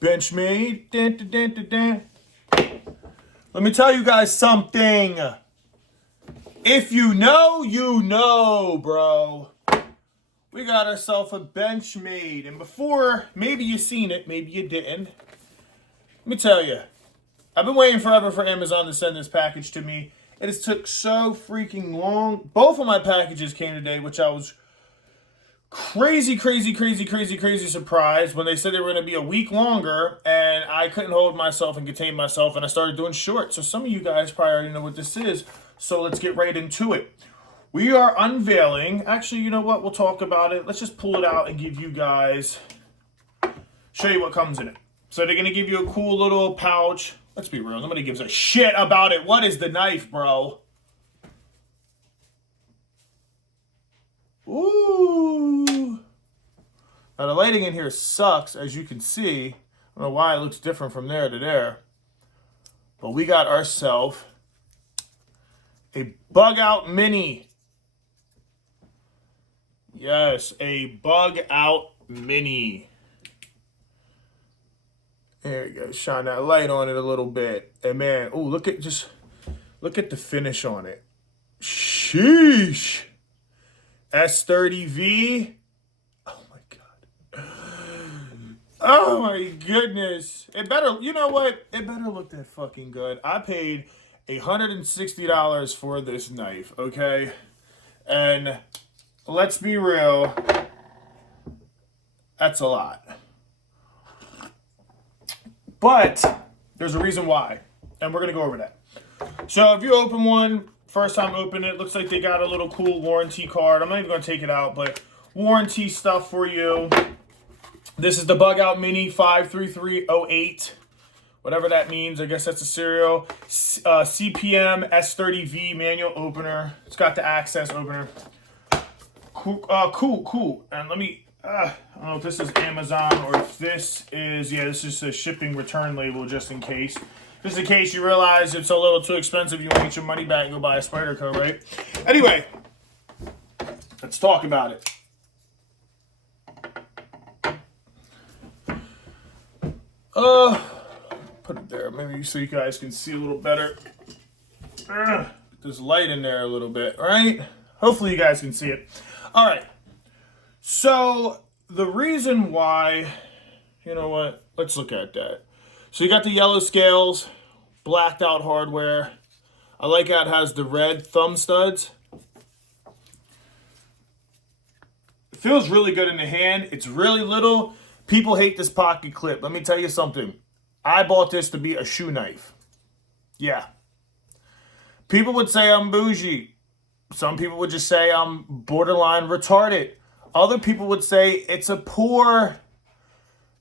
Benchmade. Let me tell you guys something. If you know, you know, bro. We got ourselves a Benchmade. And before, maybe you seen it, maybe you didn't. Let me tell you. I've been waiting forever for Amazon to send this package to me. It has took so freaking long. Both of my packages came today, which I was crazy surprised when they said they were going to be a week longer, and I couldn't hold myself and contain myself, and I started doing shorts. So some of you guys probably already know what this is, so let's get right into it. We are unveiling, actually, you know what, we'll talk about it. Let's just pull it out and give you guys, show you what comes in it. So they're going to give you a cool little pouch. Let's be real, nobody gives a shit about it. What is the knife, bro? Ooh. Now the lighting in here sucks, as you can see. I don't know why it looks different from there to there. But we got ourselves a Bugout Mini. Yes, a Bugout Mini. There you go. Shine that light on it a little bit. And man, oh, look at the finish on it. Sheesh. S30V. Oh my god. Oh my goodness. It better, you know what? It better look that fucking good. I paid $160 for this knife, okay? And let's be real, that's a lot. But there's a reason why, and we're gonna go over that. So if you open one, first time opening it, looks like they got a little cool warranty card. I'm not even gonna take it out, but warranty stuff for you. This is the Bugout Mini 53308, whatever that means. I guess that's a serial. CPM S30V manual opener. It's got the access opener. Cool. And let me, I don't know if this is Amazon or if this is, yeah, this is a shipping return label just in case. Just in case you realize it's a little too expensive, you want to get your money back and go buy a Spyderco, right? Anyway, let's talk about it. Put it there, maybe so you guys can see a little better. Put this light in there a little bit, right? Hopefully you guys can see it. All right. So the reason why, you know what? Let's look at that. So you got the yellow scales, blacked out hardware. I like how it has the red thumb studs. It feels really good in the hand. It's really little. People hate this pocket clip. Let me tell you something. I bought this to be a shoe knife. Yeah. People would say I'm bougie. Some people would just say I'm borderline retarded. Other people would say it's a poor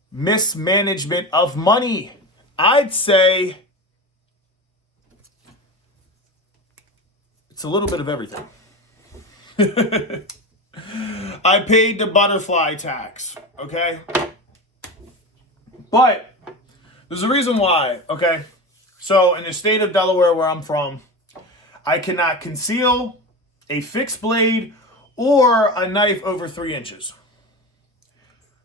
mismanagement of money. I'd say it's a little bit of everything. I paid the butterfly tax, okay? But there's a reason why, okay? So in the state of Delaware where I'm from, I cannot conceal a fixed blade or a knife over 3 inches.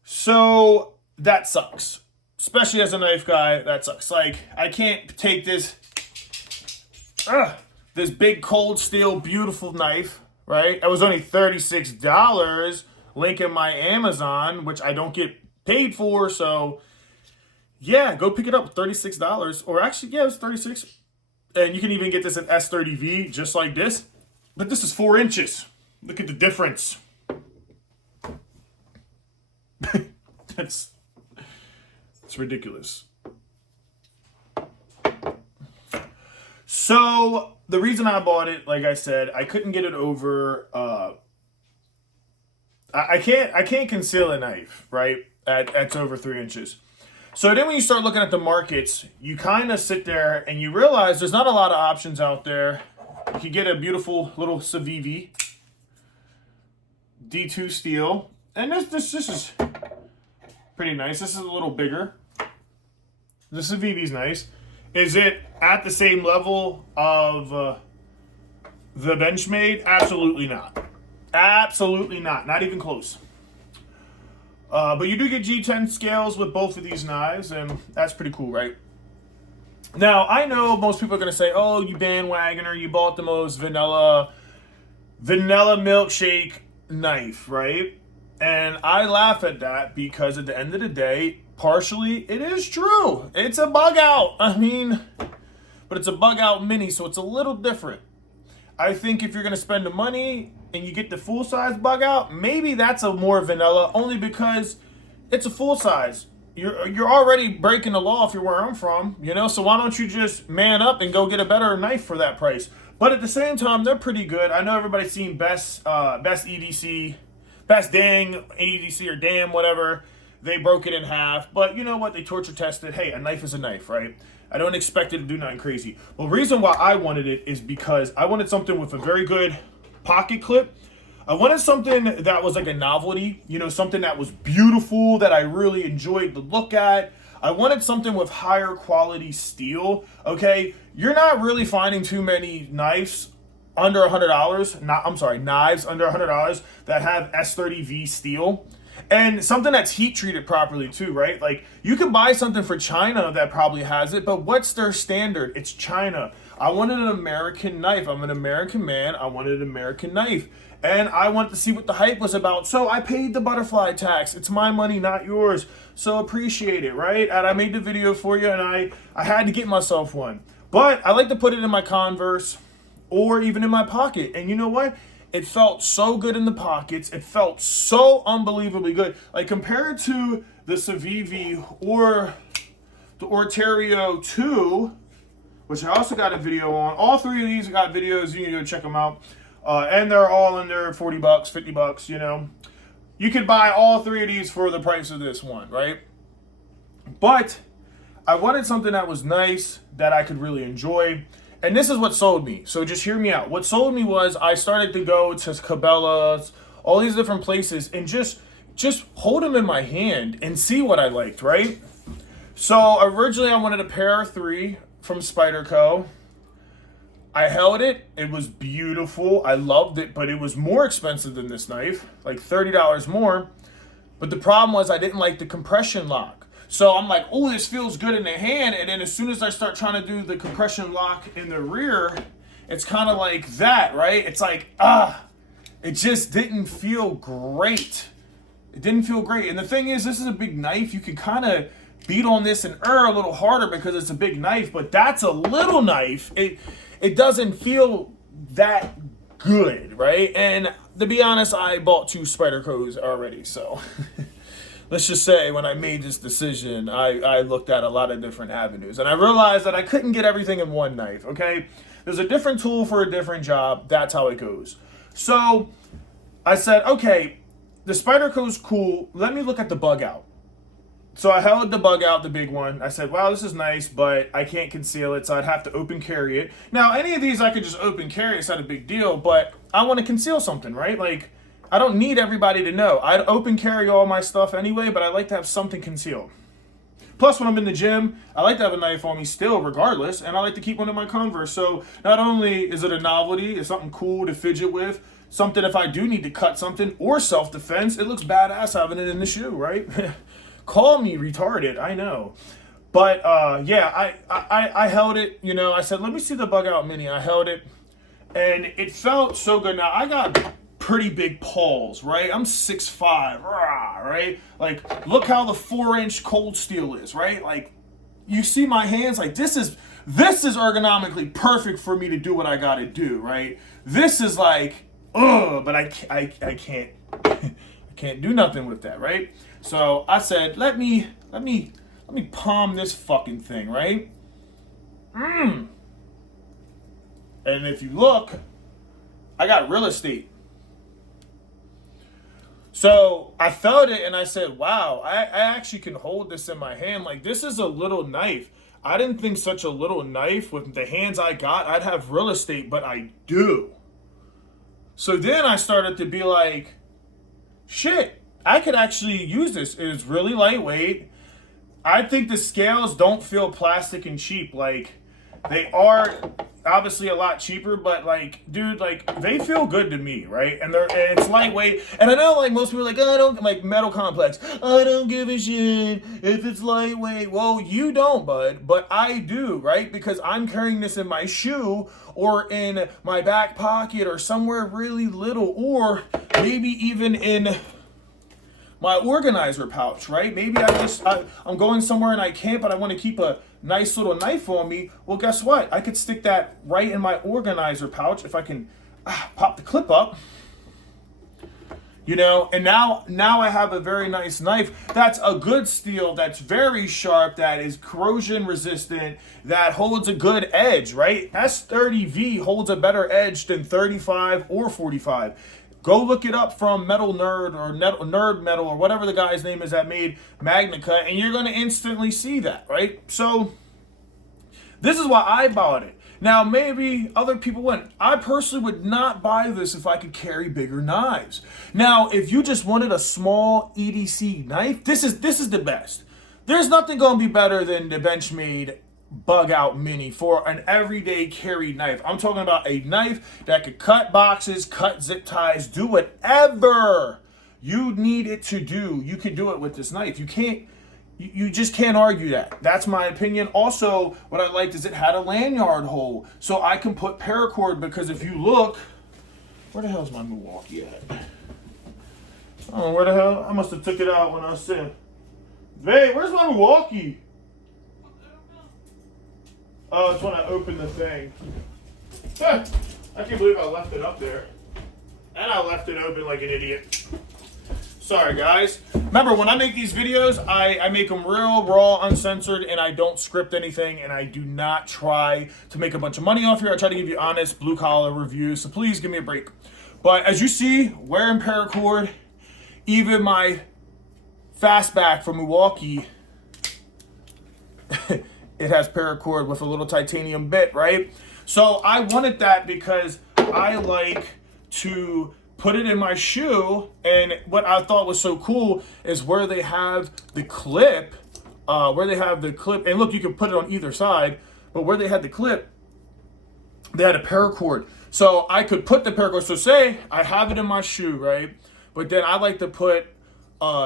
So that sucks. Especially as a knife guy, that sucks. Like, I can't take this big cold steel beautiful knife, right? It was only $36. Link in my Amazon, which I don't get paid for, so yeah, go pick it up, $36. Or actually, yeah, it was $36. And you can even get this in S30V, just like this. But this is 4 inches. Look at the difference. It's ridiculous. So the reason I bought it, like I said, I couldn't get it over. I can't conceal a knife, right? That's over 3 inches. So then when you start looking at the markets, you kind of sit there and you realize there's not a lot of options out there. You can get a beautiful little Civivi D2 steel. And this is pretty nice. This is a little bigger. The Civivi's nice. Is it at the same level of the Benchmade? Absolutely not. Absolutely not. Not even close. But you do get G10 scales with both of these knives, and that's pretty cool, right? Now, I know most people are going to say, oh, you bandwagoner, you bought the most vanilla milkshake knife, right? And I laugh at that because at the end of the day, partially, it is true. It's a Bugout. I mean, but it's a Bugout mini, so it's a little different. I think if you're going to spend the money and you get the full-size Bugout, maybe that's a more vanilla, only because it's a full-size. You're already breaking the law if you're where I'm from, you know? So why don't you just man up and go get a better knife for that price? But at the same time, they're pretty good. I know everybody's seen best EDC, best dang EDC or damn whatever. They broke it in half. But you know what? They torture tested. Hey, a knife is a knife, right? I don't expect it to do nothing crazy. Well, the reason why I wanted it is because I wanted something with a very good pocket clip. I wanted something that was like a novelty, you know, something that was beautiful, that I really enjoyed to look at. I wanted something with higher quality steel, okay? You're not really finding too many knives under $100, knives under $100 that have S30V steel. And something that's heat treated properly too, right? Like, you could buy something for China that probably has it, but what's their standard? It's China. I wanted an American knife. I'm an American man. I wanted an American knife. And I wanted to see what the hype was about. So I paid the butterfly tax. It's my money, not yours. So appreciate it, right? And I made the video for you, and I had to get myself one. But I like to put it in my Converse or even in my pocket. And you know what? It felt so good in the pockets. It felt so unbelievably good. Like, compared to the Civivi or the Orterio 2, which I also got a video on. All three of these got videos. You can go check them out. And they're all under 40 bucks, 50 bucks, you know. You could buy all three of these for the price of this one, right? But I wanted something that was nice, that I could really enjoy. And this is what sold me. So just hear me out. What sold me was I started to go to Cabela's, all these different places, and just hold them in my hand and see what I liked, right? So originally I wanted a pair of 3 from Spyderco. I held it. It was beautiful. I loved it, but it was more expensive than this knife, like $30 more. But the problem was I didn't like the compression lock. So I'm like, oh, this feels good in the hand. And then as soon as I start trying to do the compression lock in the rear, it's kind of like that, right? It's like, it just didn't feel great. It didn't feel great. And the thing is, this is a big knife. You can kind of beat on this and a little harder because it's a big knife, but that's a little knife. It doesn't feel that good, right? And to be honest, I bought 2 Spydercos already, so let's just say when I made this decision, I looked at a lot of different avenues, and I realized that I couldn't get everything in one knife, okay? There's a different tool for a different job. That's how it goes. So I said, okay, the Spyderco's cool. Let me look at the Bugout. So I held the Bugout, the big one. I said, wow, this is nice, but I can't conceal it, so I'd have to open carry it. Now, any of these I could just open carry. It's not a big deal, but I want to conceal something, right? Like, I don't need everybody to know. I'd open carry all my stuff anyway, but I like to have something concealed. Plus, when I'm in the gym, I like to have a knife on me still, regardless, and I like to keep one in my Converse. So not only is it a novelty, it's something cool to fidget with, something if I do need to cut something or self-defense, it looks badass having it in the shoe, right? Call me retarded, I know. But yeah, I held it, you know, I said, let me see the Bugout Mini. I held it, and it felt so good. Now, I got pretty big paws, right? I'm 6'5", right? Like, look how the 4-inch cold steel is, right? Like, you see my hands, like, this is ergonomically perfect for me to do what I gotta do, right? This is like, but I can't I can't do nothing with that, right? So I said, let me palm this fucking thing, right? And if you look, I got real estate. So I felt it and I said, wow, I actually can hold this in my hand. Like, this is a little knife. I didn't think such a little knife with the hands I got, I'd have real estate, but I do. So then I started to be like, shit, I could actually use this. It's really lightweight. I think the scales don't feel plastic and cheap. Like, They are obviously a lot cheaper, but like, dude, like they feel good to me, right? And it's lightweight. And I know like most people are like, oh, I don't like Metal Complex. I don't give a shit if it's lightweight. Well, you don't, bud, but I do, right? Because I'm carrying this in my shoe or in my back pocket or somewhere really little, or maybe even in my organizer pouch, right? Maybe I'm going somewhere and I can't, but I want to keep a nice little knife on me. Well, guess what? I could stick that right in my organizer pouch if I can pop the clip up, you know, and now I have a very nice knife. That's a good steel, that's very sharp, that is corrosion resistant, that holds a good edge, right? S30V holds a better edge than 35 or 45. Go look it up from Metal Nerd or Nerd Metal or whatever the guy's name is that made Magnica, and you're going to instantly see that, right? So this is why I bought it. Now, maybe other people wouldn't. I personally would not buy this if I could carry bigger knives. Now, if you just wanted a small EDC knife, this is the best. There's nothing going to be better than the Benchmade Bugout Mini for an everyday carry knife. I'm talking about a knife that could cut boxes, cut zip ties, do whatever you need it to do. You can do it with this knife. You just can't argue that. That's my opinion. Also, what I liked is it had a lanyard hole, so I can put paracord, because if you look, where the hell's my Milwaukee at? Oh, where the hell? I must have took it out when I was sitting. Hey, where's my Milwaukee? Oh, it's when I opened the thing. I can't believe I left it up there. And I left it open like an idiot. Sorry, guys. Remember, when I make these videos, I make them real, raw, uncensored, and I don't script anything, and I do not try to make a bunch of money off here. I try to give you honest, blue-collar reviews, so please give me a break. But as you see, wearing paracord, even my fastback from Milwaukee, it has paracord with a little titanium bit, right? So I wanted that because I like to put it in my shoe, and what I thought was so cool is where they have the clip, and look, you can put it on either side, but where they had the clip, they had a paracord. So I could put the paracord, so say I have it in my shoe, right? But then I like to put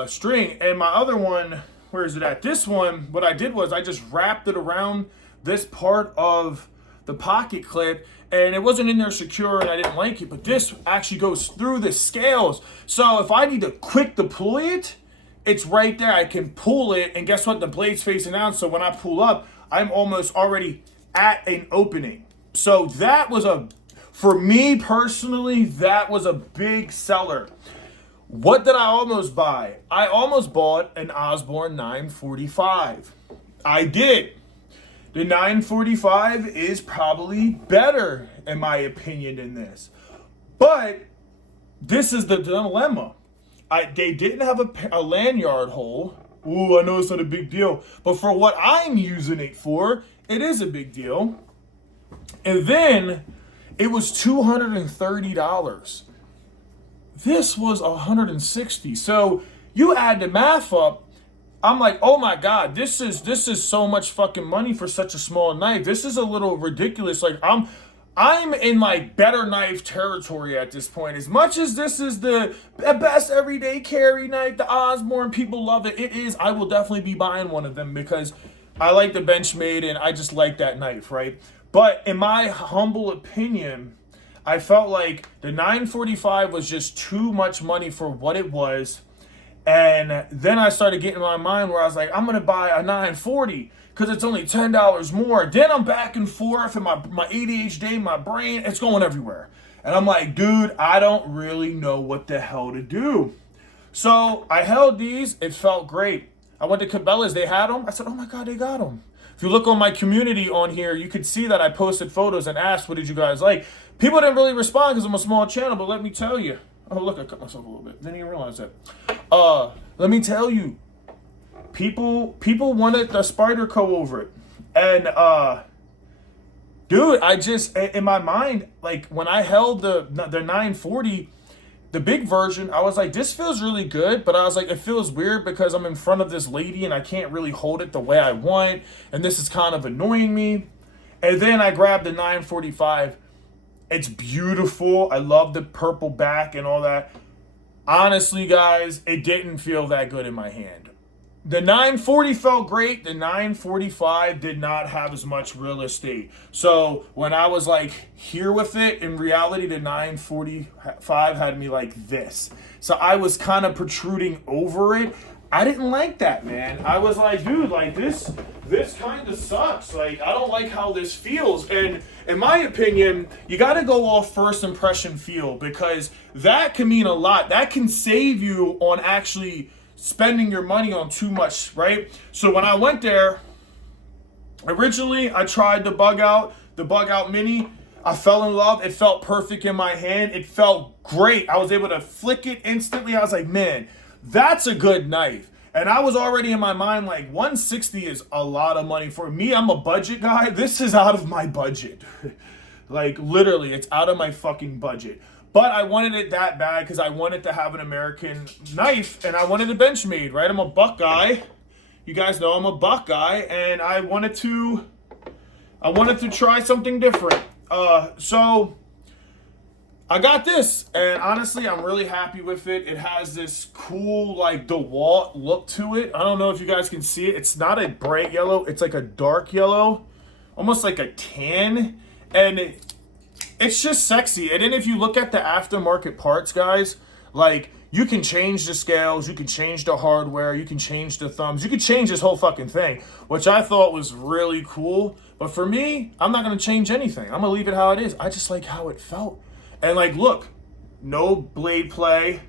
string, and my other one, where is it at? This one, what I did was I just wrapped it around this part of the pocket clip, and it wasn't in there secure, and I didn't like it, but this actually goes through the scales. So if I need to quick deploy it, it's right there. I can pull it, and guess what? The blade's facing down, so when I pull up, I'm almost already at an opening. So that was for me personally, that was a big seller. What did I almost buy? I almost bought an Osborne 945. I did. The 945 is probably better, in my opinion, than this. But this is the dilemma. They didn't have a lanyard hole. Ooh, I know it's not a big deal. But for what I'm using it for, it is a big deal. And then it was $230. This was $160. So you add the math up, I'm like, oh my God, this is so much fucking money for such a small knife. This is a little ridiculous. Like I'm in like better knife territory at this point. As much as this is the best everyday carry knife, the Osborne, people love it. It is. I will definitely be buying one of them because I like the Benchmade and I just like that knife, right? But in my humble opinion, I felt like the 945 was just too much money for what it was. And then I started getting in my mind where I was like, I'm going to buy a 940 because it's only $10 more. Then I'm back and forth, and my ADHD, my brain, it's going everywhere. And I'm like, dude, I don't really know what the hell to do. So I held these. It felt great. I went to Cabela's. They had them. I said, oh my God, they got them. If you look on my community on here, you could see that I posted photos and asked, what did you guys like? People didn't really respond because I'm a small channel, but let me tell you. Oh, look, I cut myself a little bit. Didn't even realize that. Let me tell you. People wanted the Spyderco over it. And, dude, I just, in my mind, like, when I held the 940, the big version, I was like, this feels really good, but I was like, it feels weird because I'm in front of this lady and I can't really hold it the way I want, and this is kind of annoying me. And then I grabbed the 945. It's beautiful. I love the purple back and all that. Honestly, guys, it didn't feel that good in my hand. The 940 felt great. The 945 did not have as much real estate. So when I was like here with it, in reality, the 945 had me like this. So I was kind of protruding over it. I didn't like that, man. I was like, dude, like this kind of sucks. Like, I don't like how this feels. And in my opinion, you got to go off first impression feel, because that can mean a lot. That can save you on actually spending your money on too much, right? So when I went there, originally I tried the Bugout Mini. I fell in love. It felt perfect in my hand. It felt great. I was able to flick it instantly. I was like, man, that's a good knife. And I was already in my mind like 160 is a lot of money for me. I'm a budget guy. This is out of my budget. Like literally, it's out of my fucking budget. But I wanted it that bad because I wanted to have an American knife and I wanted a Benchmade, right? I'm a buck guy. You guys know I'm a buck guy, and I wanted to try something different. So I got this, and honestly, I'm really happy with it. It has this cool, like, DeWalt look to it. I don't know if you guys can see it. It's not a bright yellow. It's like a dark yellow, almost like a tan, and it's just sexy. And then if you look at the aftermarket parts, guys, like, you can change the scales, you can change the hardware, you can change the thumbs, you can change this whole fucking thing, which I thought was really cool. But for me, I'm not going to change anything. I'm going to leave it how it is. I just like how it felt. And like, look, no blade play.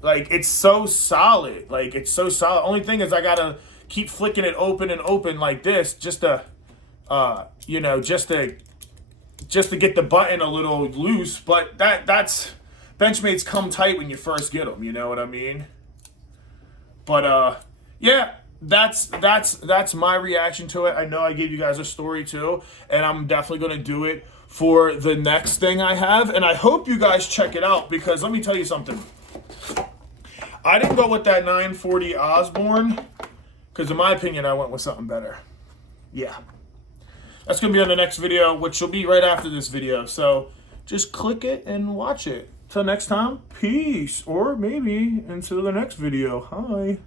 Like, it's so solid. Like, it's so solid. Only thing is I got to keep flicking it open and open like this just to, you know, just to get the button a little loose. But that's Benchmade's come tight when you first get them. You know what I mean? But, yeah. That's my reaction to it. I know I gave you guys a story too, and I'm definitely going to do it for the next thing I have, and I hope you guys check it out, because let me tell you something. I didn't go with that 940 Osborne because in my opinion I went with something better. Yeah. That's going to be on the next video, which will be right after this video. So just click it and watch it. Till next time, peace, or maybe until the next video. Hi.